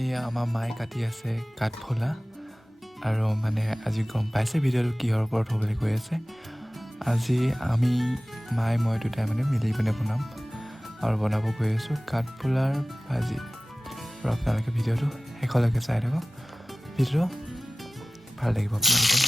এয়া আমাৰ মায়ে কাটি আছে কাঠফুলা আৰু মানে আজি গম পাইছে ভিডিঅ'টো কিহৰ ওপৰত হ'বলৈ কৈ আছে। আজি আমি মায়ে মই দুটাই মানে মিলি পিনে বনাম আৰু বনাব গৈ আছোঁ কাঠফুলাৰ ভাজি। আৰু আপোনালোকে ভিডিঅ'টো শেষলৈকে চাই থাকক, ভিডিঅ'টো ভাল লাগিব আপোনালোকৰ।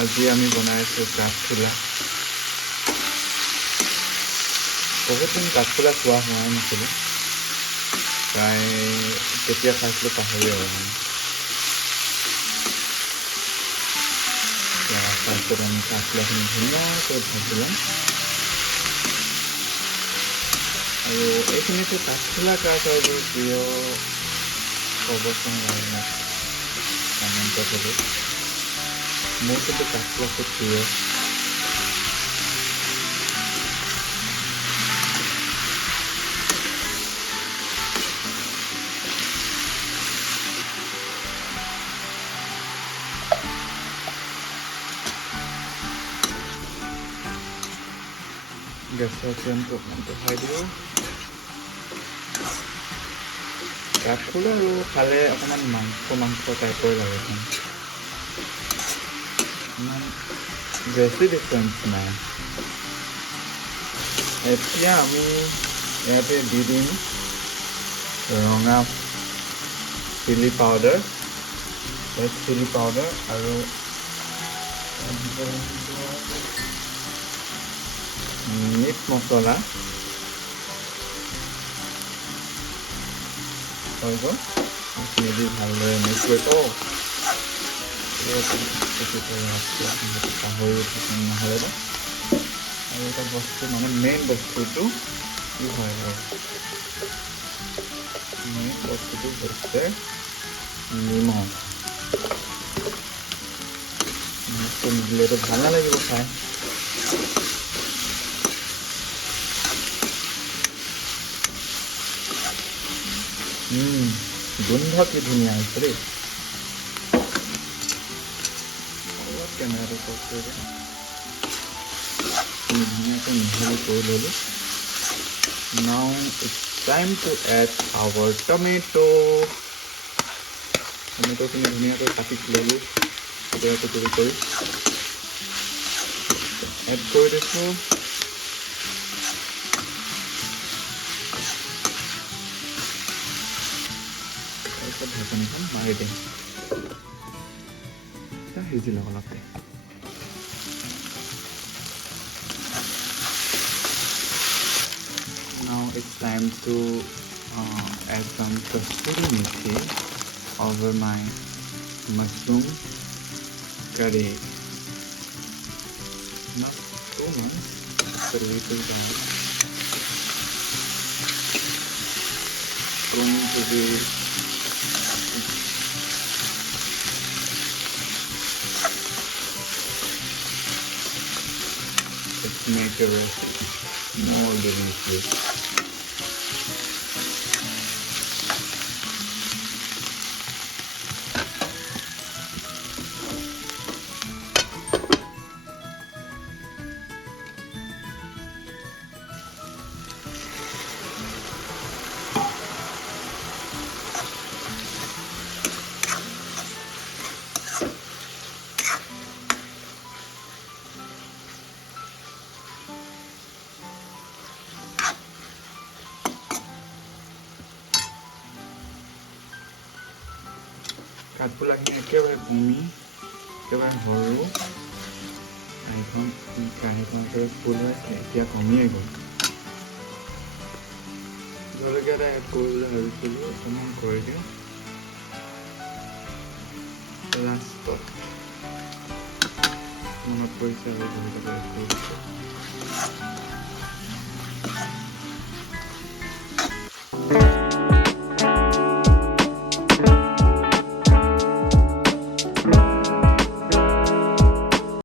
আজি আমি বনাইছোঁ কাঠফুলা। বহুত দিন কাঠফুলা খোৱা হোৱা নাছিলোঁ, প্ৰায় কেতিয়া খাইছিলোঁ পাহৰি আৰু মানে। তাৰপিছত আমি কাঠফুলাখিনি ধুনীয়াকৈ ভাজি ল'ম। আৰু এইখিনিতো কাঠফুলা কাঠৰ প্ৰিয় ক'বচোন বাৰু কমেণ্টত হ'ব। মোৰ কিন্তু কাঠফুলা খুব প্ৰিয়। গেছৰ ফ্লেমটো অকণমান বঢ়াই দিওঁ। কাঠফুলা আৰু খালে অকণমান মাংস টাইপৰ লাগে, ইমান বেছি ডিফাৰেঞ্চ নাই। এতিয়া আমি ইয়াতে দি দিম ৰঙা chilli powder, red chilli powder আৰু মিট মছলা হৈ গ'ল। এইখিনি দি ভালদৰে মিক্স কৰি পাহৰি নহ'লে আৰু এটা বস্তু মানে মেইন বস্তুটো কি হয় আৰু মেইন বস্তুটো হৈছে নিমখ। নিমখটো নিদিলেতো ভাল নালাগিব খাই। গোন্ধ কি ধুনীয়া হৈছে দেই। অলপ কেমেৰাটো কষ্ট কৰি দিম। ধুনীয়াকৈ মিহলি কৰি ল'লোঁ। Now it's time to add our tomato. টমেটোখিনি ধুনীয়াকৈ কাটি ল'লোঁ, টুকুৰা কৰি এড কৰি দিছোঁ। তাৰপিছত ঢাকনিখন মাৰি দিম। সিজি লওক অলপ দেৰি। Now it's time to add some kasuri methi over my mushroom curry. Not too much, just a little down. Going to be make a recipe more delicious. কাঠফুলাখিনি একেবাৰে কমি একেবাৰে সৰু কাঁহীখন একেবাৰে ফুল হৈ আছে, এতিয়া কমিয়ে গ'ল। জলকীয়া এটা এড কৰিবলৈ ভাবিছিলোঁ, অকণমান কৰি দিওঁ লাষ্টত। মনত পৰিছে আৰু জলকীয়া এড কৰি দিছোঁ।